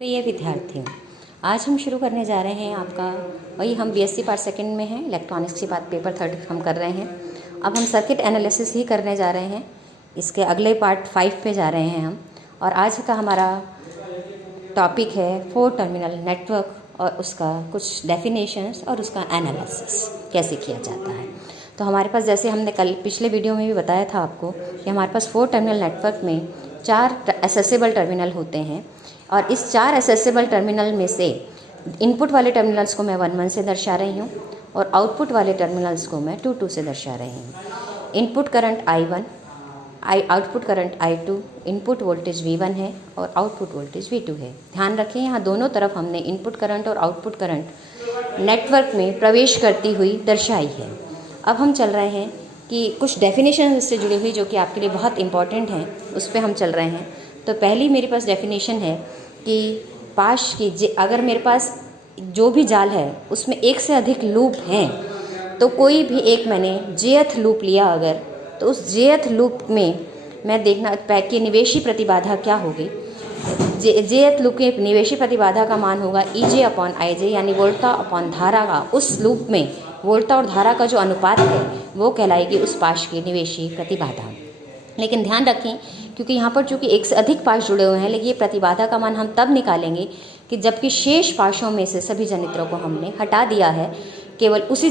प्रिय विद्यार्थियों, आज हम शुरू करने जा रहे हैं आपका वही हम बीएससी पार्ट सेकंड में हैं। इलेक्ट्रॉनिक्स के बाद पेपर 3 हम कर रहे हैं। अब हम सर्किट एनालिसिस ही करने जा रहे हैं। इसके अगले पार्ट 5 पे जा रहे हैं हम। और आज का हमारा टॉपिक है 4 टर्मिनल नेटवर्क और उसका कुछ डेफिनेशंस और उसका एनालिसिस कैसे किया जाता है। तो हमारे पास जैसे हमने कल पिछले वीडियो में भी बताया था आपको कि हमारे पास 4 टर्मिनल नेटवर्क में 4 एसेसिबल टर्मिनल होते हैं और इस 4 एसेसिबल टर्मिनल में से इनपुट वाले टर्मिनल्स को मैं 1 से दर्शा रही हूँ और आउटपुट वाले टर्मिनल्स को मैं 2 से दर्शा रही हूँ। Input current I1, output current I2, input voltage V1 है और आउटपुट वोल्टेज V2 है। ध्यान रखें, यहाँ दोनों तरफ हमने इनपुट करंट और आउटपुट करंट नेटवर्क में प्रवेश करती हुई दर्शाई है। अब हम चल रहे हैं कि कुछ डेफिनेशन इससे जुड़ी हुई जो कि आपके लिए बहुत इंपॉर्टेंट हैं, उस पर हम चल रहे हैं। तो पहली मेरे पास डेफिनेशन है कि पाश की अगर मेरे पास जो भी जाल है उसमें एक से अधिक लूप हैं तो कोई भी एक मैंने jth लूप लिया अगर, तो उस jth लूप में मैं देखना कि निवेशी प्रतिबाधा क्या होगी। jth लूप के निवेशी प्रतिबाधा का मान होगा EJ/IJ, यानी वोल्टा अपॉन धारा का उस लूप में वोल्टा और धारा का जो अनुपात है वो कहलाएगी उस पाश की निवेशी प्रतिबाधा। लेकिन ध्यान रखें, क्योंकि यहाँ पर चूँकि एक से अधिक पाश जुड़े हुए हैं, लेकिन ये प्रतिबाधा का मान हम तब निकालेंगे कि जबकि शेष पाशों में से सभी जनित्रों को हमने हटा दिया है, केवल उसी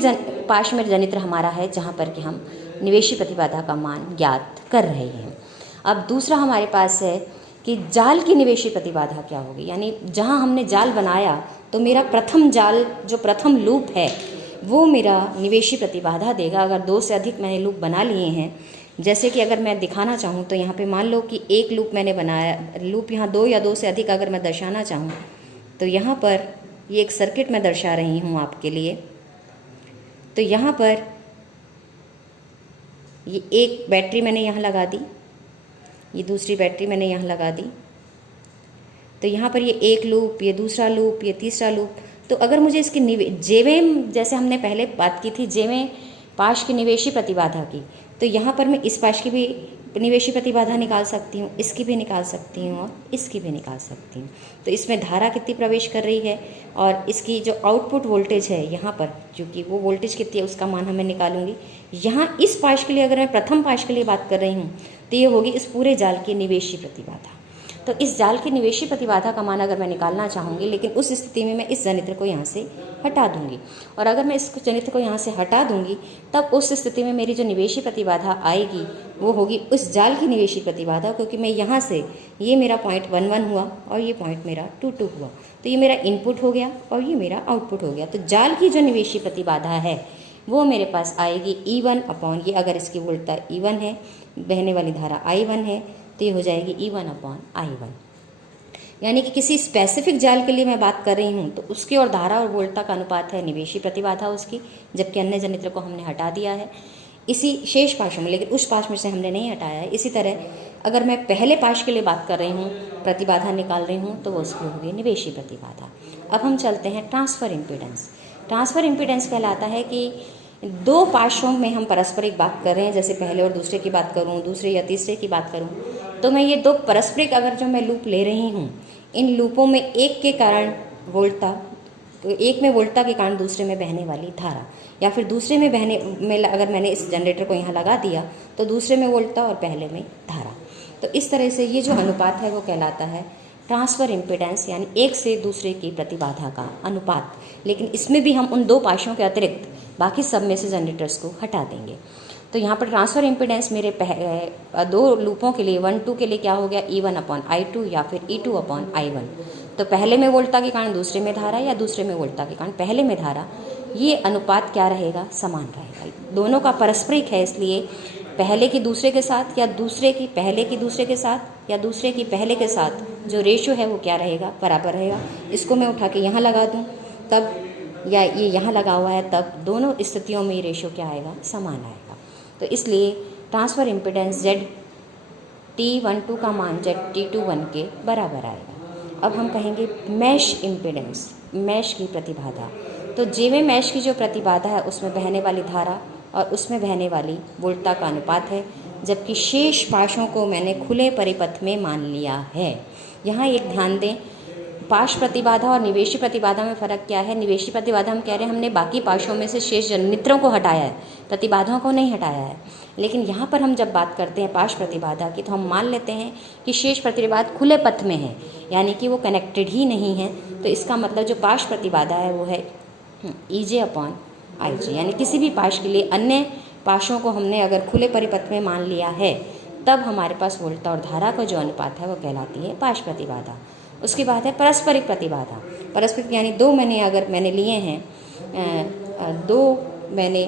पाश में जनित्र हमारा है जहाँ पर कि हम निवेशी प्रतिबाधा का मान ज्ञात कर रहे हैं। अब दूसरा हमारे पास है कि जाल की निवेशी प्रतिबाधा क्या होगी, यानी जहाँ हमने जाल बनाया तो मेरा प्रथम जाल जो प्रथम लूप है वो मेरा निवेशी प्रतिबाधा देगा। अगर 2 से अधिक मैंने लूप बना लिए हैं, जैसे कि अगर मैं दिखाना चाहूँ तो यहाँ पे मान लो कि एक लूप मैंने बनाया, लूप यहाँ 2 या 2 से अधिक अगर मैं दर्शाना चाहूँ तो यहाँ पर ये एक सर्किट मैं दर्शा रही हूँ आपके लिए। तो यहाँ पर ये एक बैटरी मैंने यहाँ लगा दी, ये दूसरी बैटरी मैंने यहाँ लगा दी। तो यहाँ पर ये एक लूप, ये दूसरा लूप, ये तीसरा लूप। तो अगर मुझे इसकी जेवें, जैसे हमने पहले बात की थी जेवें पाश की निवेशी प्रतिबाधा की, तो यहाँ पर मैं इस पाश की भी निवेशी प्रतिबाधा निकाल सकती हूँ, इसकी भी निकाल सकती हूँ और इसकी भी निकाल सकती हूँ। तो इसमें धारा कितनी प्रवेश कर रही है और इसकी जो आउटपुट वोल्टेज है यहाँ पर, चूँकि वो वोल्टेज कितनी है उसका मान हमें निकालूंगी। यहाँ इस पाश के लिए अगर मैं प्रथम पाश के लिए बात कर रही हूँ तो ये होगी इस पूरे जाल की निवेशी प्रतिबाधा। तो इस जाल की निवेशी प्रतिबाधा का मान अगर मैं निकालना चाहूँगी, लेकिन उस स्थिति में मैं इस जनित्र को यहाँ से हटा दूँगी, और अगर मैं इस जनित्र को यहाँ से हटा दूँगी तब उस स्थिति में मेरी जो निवेशी प्रतिबाधा आएगी वो होगी उस जाल की निवेशी प्रतिबाधा, क्योंकि मैं यहाँ से ये मेरा पॉइंट 1 हुआ और ये पॉइंट मेरा 2 हुआ, तो ये मेरा इनपुट हो गया और ये मेरा आउटपुट हो गया। तो जाल की जो निवेशी प्रतिबाधा है वो मेरे पास आएगी E1 ये अगर इसकी वोल्टता E1 है, बहने वाली धारा I1 है, तो ये हो जाएगी E1/I1। यानी कि किसी स्पेसिफिक जाल के लिए मैं बात कर रही हूँ तो उसकी और धारा और वोल्टता का अनुपात है निवेशी प्रतिबाधा उसकी, जबकि अन्य जनित्र को हमने हटा दिया है इसी शेष पाशों में, लेकिन उस पाश में से हमने नहीं हटाया है। इसी तरह अगर मैं पहले पाश के लिए बात कर रही हूँ, प्रतिबाधा निकाल रही हूँ, तो वो उसकी होगी निवेशी प्रतिबाधा। अब हम चलते हैं ट्रांसफ़र इम्पीडेंस। ट्रांसफ़र इम्पीडेंस कहलाता है कि 2 पाशों में हम पारस्परिक बात कर रहे हैं, जैसे पहले और दूसरे की बात करूँ, दूसरे या तीसरे की बात करूँ, तो मैं ये 2 पारस्परिक अगर जो मैं लूप ले रही हूँ, इन लूपों में एक के कारण वोल्टा, एक में वोल्टा के कारण दूसरे में बहने वाली धारा, या फिर दूसरे में बहने में अगर मैंने इस जनरेटर को यहाँ लगा दिया तो दूसरे में वोल्टा और पहले में धारा। तो इस तरह से ये जो अनुपात है वो कहलाता है ट्रांसफ़र इम्पीडेंस, यानी एक से दूसरे की प्रतिबाधा का अनुपात। लेकिन इसमें भी हम उन 2 पाशों के अतिरिक्त बाकी सब में से जनरेटर्स को हटा देंगे। तो यहाँ पर ट्रांसफ़र इम्पीडेंस मेरे 2 लूपों के लिए 1-2 के लिए क्या हो गया E1/I2 या फिर E2/I1। तो पहले में वोल्टा के कारण दूसरे में धारा या दूसरे में वोल्टा के कारण पहले में धारा, ये अनुपात क्या रहेगा, समान रहेगा। दोनों का पारस्परिक है, इसलिए पहले की दूसरे के साथ या दूसरे की पहले की दूसरे के साथ या दूसरे की पहले के साथ जो रेशो है वो क्या रहेगा, बराबर रहेगा। इसको मैं उठा के यहाँ लगा दूँ तब, या ये यहाँ लगा हुआ है तब, दोनों स्थितियों में ये रेशो क्या आएगा, समान आएगा। तो इसलिए ट्रांसफ़र इम्पीडेंस ZT12 का मान ZT21 के बराबर आएगा। अब हम कहेंगे मैश इम्पीडेंस, मैश की प्रतिबाधा। तो जेवें मैश की जो प्रतिबाधा है उसमें बहने वाली धारा और उसमें बहने वाली वोल्टता का अनुपात है, जबकि शेष पाशों को मैंने खुले परिपथ में मान लिया है। यहाँ एक ध्यान दें, पाश प्रतिबाधा और निवेशी प्रतिबाधा में फ़र्क क्या है? निवेशी प्रतिबाधा हम कह रहे हैं हमने बाकी पाशों में से शेष जनित्रों को हटाया है, प्रतिबाधाओं को नहीं हटाया है। लेकिन यहाँ पर हम जब बात करते हैं पाश प्रतिबाधा की, तो हम मान लेते हैं कि शेष प्रतिबाधा खुले पथ में है, यानी कि वो कनेक्टेड ही नहीं है। तो इसका मतलब जो पाश प्रतिबाधा है वो है EJ अपॉन IJ, यानी किसी भी पाश के लिए अन्य पाशों को हमने अगर खुले परिपथ में मान लिया है, तब हमारे पास वोल्टा और धारा का जो अनुपात है वो कहलाती है पाश प्रतिबाधा। उसके बाद है पारस्परिक प्रतिबाधा। पारस्परिक यानी अगर मैंने लिए हैं दो मैंने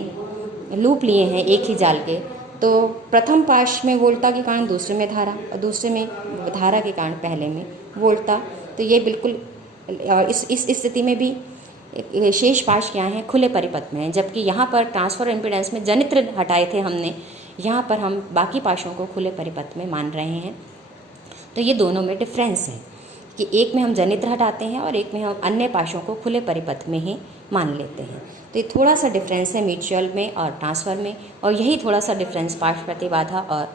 लूप लिए हैं एक ही जाल के, तो प्रथम पाश में वोल्टा के कारण दूसरे में धारा, और दूसरे में धारा के कारण पहले में वोल्टा। तो ये बिल्कुल इस स्थिति में भी शेष पाश क्या हैं? खुले परिपथ में हैं। जबकि यहाँ पर ट्रांसफर इम्पीडेंस में जनित्र हटाए थे हमने, यहाँ पर हम बाकी पाशों को खुले परिपथ में मान रहे हैं। तो ये दोनों में डिफरेंस है कि एक में हम जनित्र हटाते हैं और एक में हम अन्य पाशों को खुले परिपथ में ही मान लेते हैं। तो ये थोड़ा सा डिफरेंस है म्यूचुअल में और ट्रांसफ़र में, और यही थोड़ा सा डिफरेंस पाश प्रतिबाधा और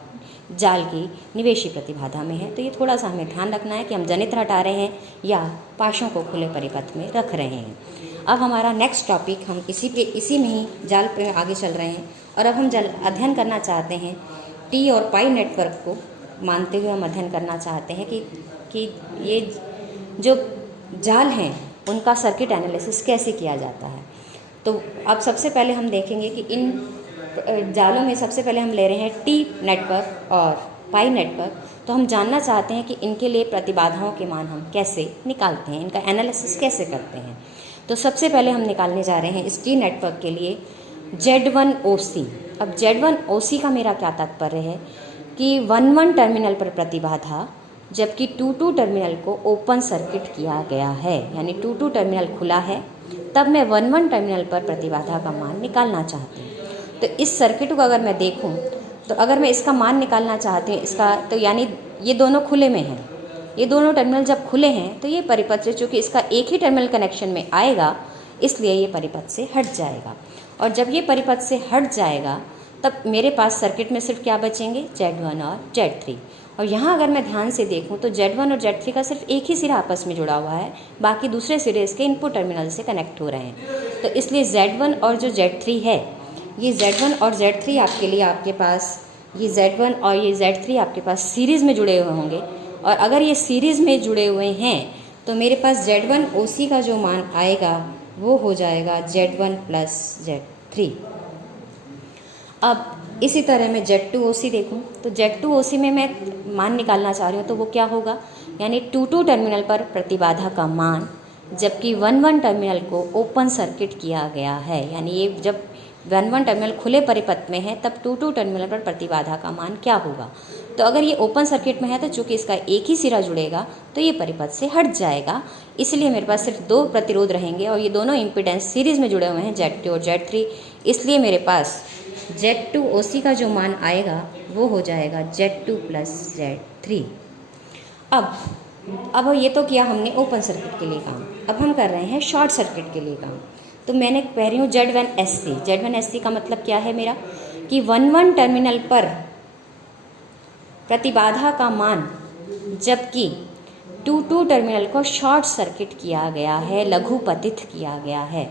जाल की निवेशी प्रतिबाधा में है। तो ये थोड़ा सा हमें ध्यान रखना है कि हम जनित्र हटा रहे हैं या पाशों को खुले परिपथ में रख रहे हैं। अब हमारा नेक्स्ट टॉपिक, हम इसी में ही जाल पे आगे चल रहे हैं, और अब हम अध्ययन करना चाहते हैं टी और पाई नेटवर्क को मानते हुए हम अध्ययन करना चाहते हैं कि ये जो जाल हैं उनका सर्किट एनालिसिस कैसे किया जाता है। तो अब सबसे पहले हम देखेंगे कि इन जालों में सबसे पहले हम ले रहे हैं टी नेटवर्क और पाई नेटवर्क। तो हम जानना चाहते हैं कि इनके लिए प्रतिबाधाओं के मान हम कैसे निकालते हैं, इनका एनालिसिस कैसे करते हैं। तो सबसे पहले हम निकालने जा रहे हैं इस टी नेटवर्क के लिए Z1OC। अब Z1OC का मेरा क्या तात्पर्य है कि 1-1 टर्मिनल पर प्रतिबाधा, जबकि 2-2 टर्मिनल को ओपन सर्किट किया गया है, यानी 2-2 टर्मिनल खुला है, तब मैं 1-1 टर्मिनल पर प्रतिबाधा का मान निकालना चाहती हूँ। तो इस सर्किट को अगर मैं देखूँ, तो अगर मैं इसका मान निकालना चाहती हूँ इसका, तो यानी ये दोनों खुले में हैं, ये दोनों टर्मिनल जब खुले हैं तो ये परिपथ से, चूँकि इसका एक ही टर्मिनल कनेक्शन में आएगा, इसलिए ये परिपथ से हट जाएगा। और जब ये परिपथ से हट जाएगा तब मेरे पास सर्किट में सिर्फ क्या बचेंगे? Z1 और Z3। और यहाँ अगर मैं ध्यान से देखूँ तो Z1 और Z3 का सिर्फ एक ही सिरा आपस में जुड़ा हुआ है, बाकी दूसरे सिरे इसके इनपुट टर्मिनल से कनेक्ट हो रहे हैं। तो इसलिए Z1 और जो Z3 है, ये Z1 और Z3 आपके लिए आपके पास ये Z1 और ये Z3 आपके पास सीरीज़ में जुड़े हुए होंगे। और अगर ये सीरीज़ में जुड़े हुए हैं तो मेरे पास Z1OC का जो मान आएगा वो हो जाएगा Z1 + Z3। अब इसी तरह मैं Z2OC देखूं, तो Z2OC में मैं मान निकालना चाह रही हूँ, तो वो क्या होगा? यानी 2-2 टर्मिनल पर प्रतिबाधा का मान, जबकि 1-1 टर्मिनल को ओपन सर्किट किया गया है, यानी ये जब 1-1 टर्मिनल खुले परिपथ में है तब 2-2 टर्मिनल पर प्रतिबाधा का मान क्या होगा? तो अगर ये ओपन सर्किट में है तो चूंकि इसका एक ही सिरा जुड़ेगा तो ये परिपथ से हट जाएगा, इसलिए मेरे पास सिर्फ 2 प्रतिरोध रहेंगे और ये दोनों इम्पीडेंस सीरीज़ में जुड़े हुए हैं Z2 और Z3। इसलिए मेरे पास Z2OC का जो मान आएगा वो हो जाएगा Z2 + Z3। अब ये तो किया हमने ओपन सर्किट के लिए काम। अब हम कर रहे हैं शॉर्ट सर्किट के लिए काम। तो मैंने कह रही हूँ Z1SC। Z1SC का मतलब क्या है मेरा कि 1-1 टर्मिनल पर प्रतिबाधा का मान, जबकि 2-2 टर्मिनल को शॉर्ट सर्किट किया गया है, लघुपतित किया गया है।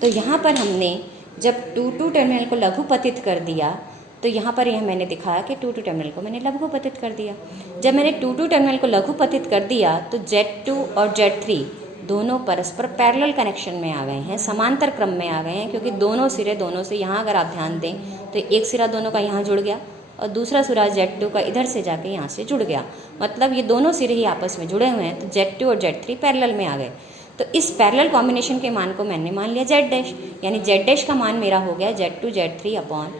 तो यहाँ पर हमने जब 2-2 टर्मिनल को लघुपतित कर दिया, तो यहाँ पर यह मैंने दिखाया कि 2-2 टर्मिनल को मैंने लघुपतित कर दिया। जब मैंने 2-2 टर्मिनल को लघुपतित कर दिया तो Z2 और Z3 दोनों परस्पर पैरेलल कनेक्शन में आ गए हैं, समांतर क्रम में आ गए हैं, क्योंकि दोनों सिरे दोनों से, यहाँ अगर आप ध्यान दें तो एक सिरा दोनों का यहाँ जुड़ गया और दूसरा सिरा Z2 का इधर से जाके यहाँ से जुड़ गया, मतलब ये दोनों सिरे ही आपस में जुड़े हुए हैं। तो Z2 और Z3 पैरेलल में आ गए। तो इस पैरेलल कॉम्बिनेशन के मान को मैंने मान लिया Z', यानी Z' का मान मेरा हो गया Z2 Z3 upon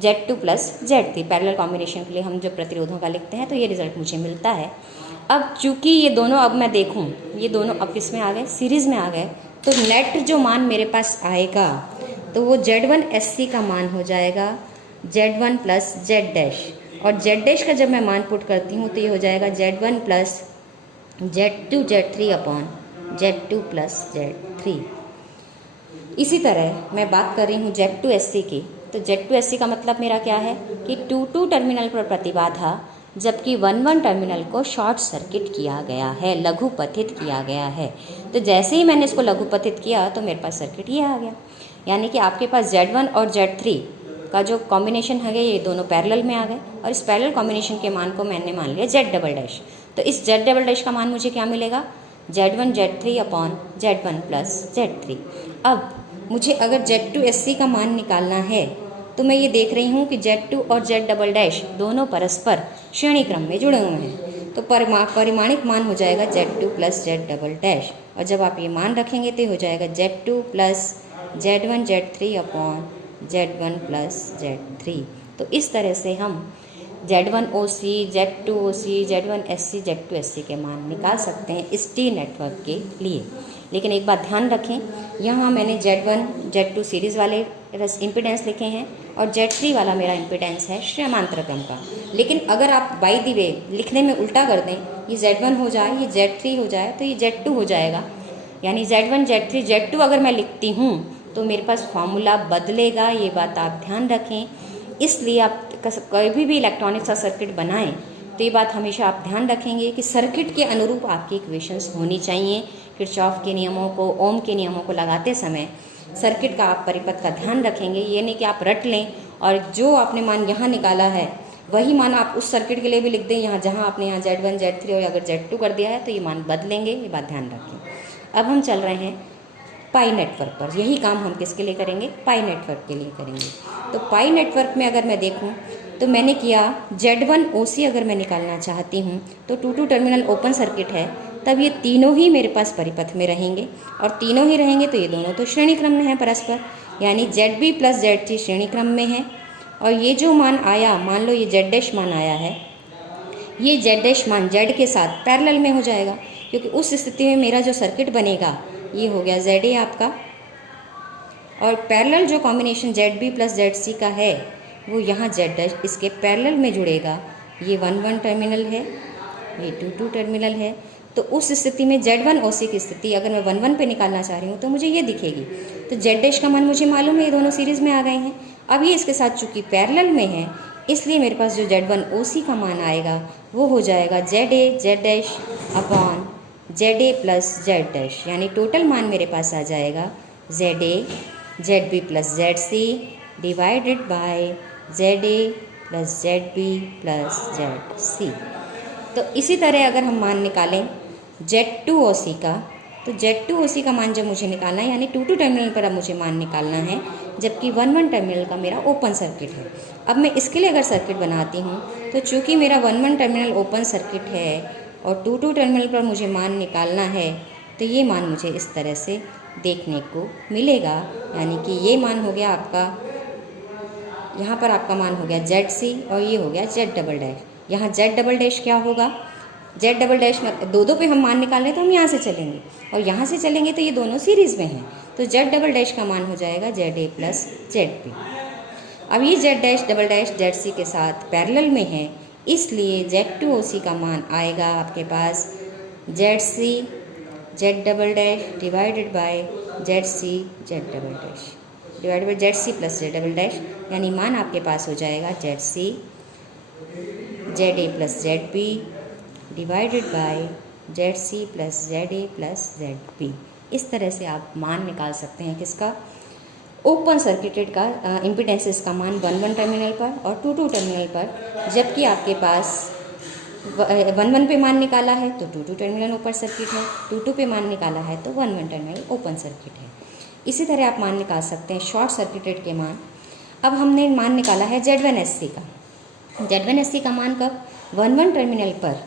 Z2 + Z3। Parallel combination के लिए हम जो प्रतिरोधों का लिखते हैं तो ये रिजल्ट मुझे मिलता है। अब चूंकि ये दोनों, अब मैं देखूं ये दोनों अब किस में आ गए? सीरीज़ में आ गए। तो नेट जो मान मेरे पास आएगा तो वो Z1SC का मान हो जाएगा Z1 + Z', और Z' का जब मैं मान पुट करती हूँ तो ये हो जाएगा Z1 + Z2 Z3 upon Z2 + Z3। इसी तरह मैं बात कर रही हूँ Z2SC की। तो Z2SC का मतलब मेरा क्या है कि 2-2 टर्मिनल पर प्रतिबाधा जबकि 1-1 टर्मिनल को शॉर्ट सर्किट किया गया है, लघुपथित किया गया है। तो जैसे ही मैंने इसको लघुपथित किया तो मेरे पास सर्किट ये आ गया। यानी कि आपके पास Z1 और Z3 का जो कॉम्बिनेशन है ये दोनों पैरेलल में आ गए, और इस पैरेलल कॉम्बिनेशन के मान को मैंने मान लिया Z डबल डैश। तो इस Z डबल डैश का मान मुझे क्या मिलेगा, Z1 Z3 upon Z1 plus Z3। अब मुझे अगर Z2 SC का मान निकालना है तो मैं ये देख रही हूँ कि Z2 और Z डबल डैश दोनों परस्पर श्रेणी क्रम में जुड़े हुए हैं, तो परिमाणिक मान हो जाएगा Z2 plus Z double dash. और जब आप ये मान रखेंगे तो हो जाएगा Z2 plus Z1 Z3 upon Z1 plus Z3। तो इस तरह से हम Z1 OC, Z2 OC, Z1 SC, Z2 SC के मान निकाल सकते हैं इस T नेटवर्क के लिए। लेकिन एक बात ध्यान रखें, यहाँ मैंने Z1 Z2 सीरीज़ वाले इम्पीडेंस लिखे हैं और Z3 वाला मेरा इम्पीडेंस है समांतर क्रम का। लेकिन अगर आप बाय द वे लिखने में उल्टा कर दें, ये Z1 हो जाए, ये Z3 हो जाए, तो ये Z2 हो जाएगा। यानी Z1 Z3 Z2 अगर मैं लिखती हूँ तो मेरे पास फॉर्मूला बदलेगा, ये बात आप ध्यान रखें। इसलिए आप कभी भी इलेक्ट्रॉनिक्स का सर्किट बनाएं तो ये बात हमेशा आप ध्यान रखेंगे कि सर्किट के अनुरूप आपकी इक्वेशंस होनी चाहिए। किरचॉफ के नियमों को, ओम के नियमों को लगाते समय सर्किट का आप परिपथ का ध्यान रखेंगे। ये नहीं कि आप रट लें और जो आपने मान यहाँ निकाला है वही मान आप उस सर्किट के लिए भी लिख दें, यहाँ जहाँ आपने यहाँ Z1 Z3 और अगर Z2 कर दिया है तो ये मान बदलेंगे, ये बात ध्यान रखें। अब हम चल रहे हैं पाई नेटवर्क पर। यही काम हम किसके लिए करेंगे, पाई नेटवर्क के लिए करेंगे। तो पाई नेटवर्क में अगर मैं देखूं तो मैंने किया Z1 OC अगर मैं निकालना चाहती हूं तो 2 टर्मिनल ओपन सर्किट है, तब ये तीनों ही मेरे पास परिपथ में रहेंगे, और तीनों ही रहेंगे तो ये दोनों तो श्रेणी क्रम में हैं परस्पर, यानी ZB प्लस Z3 श्रेणी क्रम में है। और ये जो मान आया, मान लो ये Z डैश मान आया है, ये Z डैश मान Z के साथ पैरेलल में हो जाएगा, क्योंकि उस स्थिति में मेरा जो सर्किट बनेगा ये हो गया ZA आपका, और पैरेलल जो कॉम्बिनेशन ZB प्लस ZC का है वो यहाँ Z डैश इसके पैरेलल में जुड़ेगा। ये 1-1 टर्मिनल है, ये 2-2 टर्मिनल है। तो उस स्थिति में Z1 OC की स्थिति अगर मैं 1-1 पे निकालना चाह रही हूँ तो मुझे ये दिखेगी। तो Z डैश का मान मुझे मालूम है, ये दोनों सीरीज़ में आ गए हैं। अब ये इसके साथ चूँकि पैरेलल में है, इसलिए मेरे पास जो Z1 OC का मान आएगा वो हो जाएगा ZA Z dash upon ZA plus Z dash, यानी टोटल मान मेरे पास आ जाएगा ZA ZB plus ZC divided by ZA plus ZB plus ZC। तो इसी तरह अगर हम मान निकालें Z2 OC का, तो Z2 OC का मान जब मुझे निकालना है, यानी 2-2 टर्मिनल पर अब मुझे मान निकालना है, जबकि 1-1 टर्मिनल का मेरा ओपन सर्किट है। अब मैं इसके लिए अगर सर्किट बनाती हूँ तो चूँकि मेरा 1-1 टर्मिनल ओपन सर्किट है और 2-2 टर्मिनल पर मुझे मान निकालना है, तो ये मान मुझे इस तरह से देखने को मिलेगा। यानी कि ये मान हो गया आपका, यहाँ पर आपका मान हो गया ZC और ये हो गया Z डबल डैश। यहाँ Z डबल डैश क्या होगा, Z डबल डैश मतलब दो पे हम मान निकाल रहे हैं तो हम यहाँ से चलेंगे और यहाँ से चलेंगे तो ये दोनों सीरीज़ में हैं, तो Z डबल डैश का मान हो जाएगा ZA प्लस ZB। अब ये Z dash double dash ZC के साथ पैरेलल में है, इसलिए Z2 OC का मान आएगा आपके पास ZC Z double dash divided by ZC Z double dash divided by ZC plus Z double dash, यानी मान आपके पास हो जाएगा ZC ZA plus ZB divided by ZC plus ZA plus ZB। इस तरह से आप मान निकाल सकते हैं किसका, ओपन सर्किटेड का इम्पीडेंसेस का मान 1-1 टर्मिनल पर और 2-2 टर्मिनल पर। जबकि आपके पास 1-1 पे मान निकाला है तो 2-2 टर्मिनल ओपन सर्किट है, 2-2 पे मान निकाला है तो 1-1 टर्मिनल ओपन सर्किट है। इसी तरह आप मान निकाल सकते हैं शॉर्ट सर्किटेड के मान। अब हमने मान निकाला है Z1 SC का। Z1 SC का मान कब, 1-1 टर्मिनल पर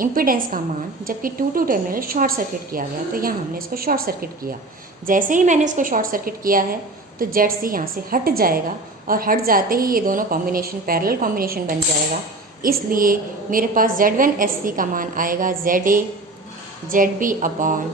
इम्पीडेंस का मान, जबकि 2-2 टर्मिनल शॉर्ट सर्किट किया गया, तो यहाँ हमने इसको शॉर्ट सर्किट किया। जैसे ही मैंने इसको शॉर्ट सर्किट किया है तो ZC यहाँ से हट जाएगा और हट जाते ही ये दोनों कॉम्बिनेशन पैरेलल कॉम्बिनेशन बन जाएगा। इसलिए मेरे पास Z1 SC का मान आएगा ZA ZB upon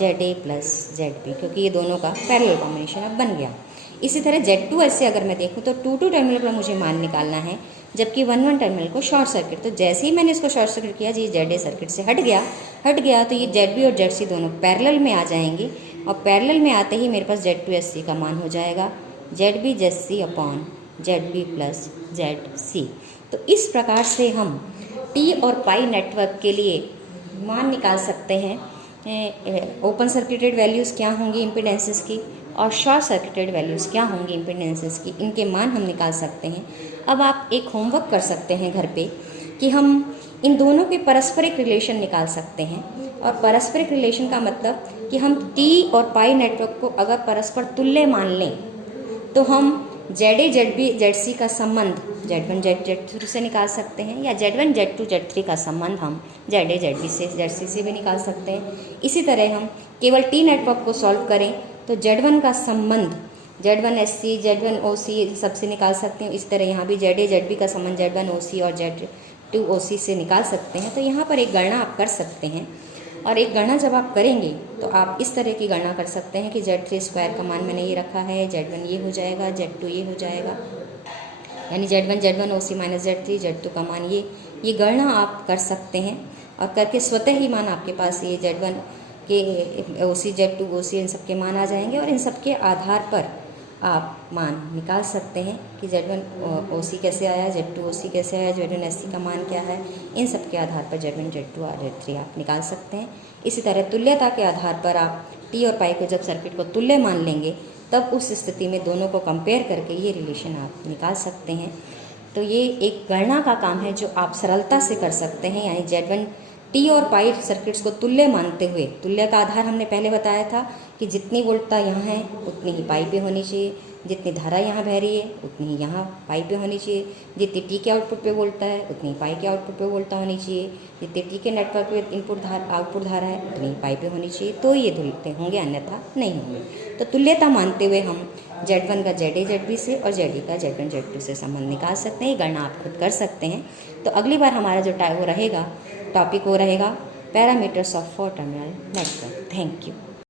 ZA plus ZB, क्योंकि ये दोनों का पैरेलल कॉम्बिनेशन अब बन गया। इसी तरह Z2 SC अगर मैं देखूँ तो 2-2 टर्मिनल पर मुझे मान निकालना है, जबकि 1-1 टर्मिनल को शॉर्ट सर्किट। तो जैसे ही मैंने इसको शॉर्ट सर्किट किया, जी ZA सर्किट से हट गया तो ये ZB और ZC दोनों पैरेलल में आ जाएंगे, और पैरेलल में आते ही मेरे पास Z2 SC का मान हो जाएगा ZB ZC upon ZB plus ZC। तो इस प्रकार से हम टी और पाई नेटवर्क के लिए मान निकाल सकते हैं। ओपन सर्किटेड वैल्यूज़ क्या होंगी इम्पीडेंसेस की, और शॉर्ट सर्किटेड वैल्यूज़ क्या होंगी इम्पीडेंसेस की, इनके मान हम निकाल सकते हैं। अब आप एक होमवर्क कर सकते हैं घर पे कि हम इन दोनों के परस्परिक रिलेशन निकाल सकते हैं। और परस्परिक रिलेशन का मतलब कि हम टी और पाई नेटवर्क को अगर परस्पर तुल्य मान लें तो हम ZA ZB ZC का संबंध Z1 Z2 से निकाल सकते हैं, या Z1 Z2 Z3 का संबंध हम ZA ZB से ZC से भी निकाल सकते हैं। इसी तरह हम केवल T नेटवर्क को सॉल्व करें तो Z1 का संबंध Z1 SC Z1 OC सबसे निकाल सकते हैं। इस तरह यहाँ भी ZA ZB का संबंध Z1 OC और Z2 OC से निकाल सकते हैं। तो यहाँ पर एक गणना आप कर सकते हैं, और एक गणना जब आप करेंगे तो आप इस तरह की गणना कर सकते हैं कि Z3 स्क्वायर का मान मैंने ये रखा है, Z1 ये हो जाएगा, Z2 ये हो जाएगा, यानी Z1 OC minus Z3 Z2 का मान ये गणना आप कर सकते हैं। और करके स्वतः ही मान आपके पास ये Z1 के OC Z2 OC इन सब के मान आ जाएंगे, और इन सब के आधार पर आप मान निकाल सकते हैं कि Z1 OC कैसे आया, Z2 OC कैसे आया, Z1 SC का मान क्या है। इन सब के आधार पर Z1 Z2 और Z3 आप निकाल सकते हैं। इसी तरह तुल्यता के आधार पर आप टी और पाई को जब सर्किट को तुल्य मान लेंगे तब उस स्थिति में दोनों को कंपेयर करके ये रिलेशन आप निकाल सकते हैं। तो ये एक गणना का काम है जो आप सरलता से कर सकते हैं, यानी Z1 टी और पाई सर्किट्स को तुल्य मानते हुए, तुल्य का आधार हमने पहले बताया था कि जितनी वोल्टता यहाँ है उतनी ही पाई पे होनी चाहिए, जितनी धारा यहाँ बह रही है उतनी ही यहाँ पाई पे होनी चाहिए, जितनी टी के आउटपुट पे वोल्टता है उतनी ही पाई के आउटपुट पे वोल्टता होनी चाहिए, जितनी टी के नेटवर्क पे इनपुट धारा आउटपुट धारा है उतनी ही पाई पे होनी चाहिए, तो ये तुल्य होंगे, अन्यथा नहीं होंगे। तो तुल्यता मानते हुए हम Z1 का ZA ZB से और ZD का Z1 Z2 से संबंध निकाल सकते हैं। ये गणना आप खुद कर सकते हैं। तो अगली बार हमारा जो वो रहेगा टॉपिक वो रहेगा parameters of 4 terminal network. Thank you.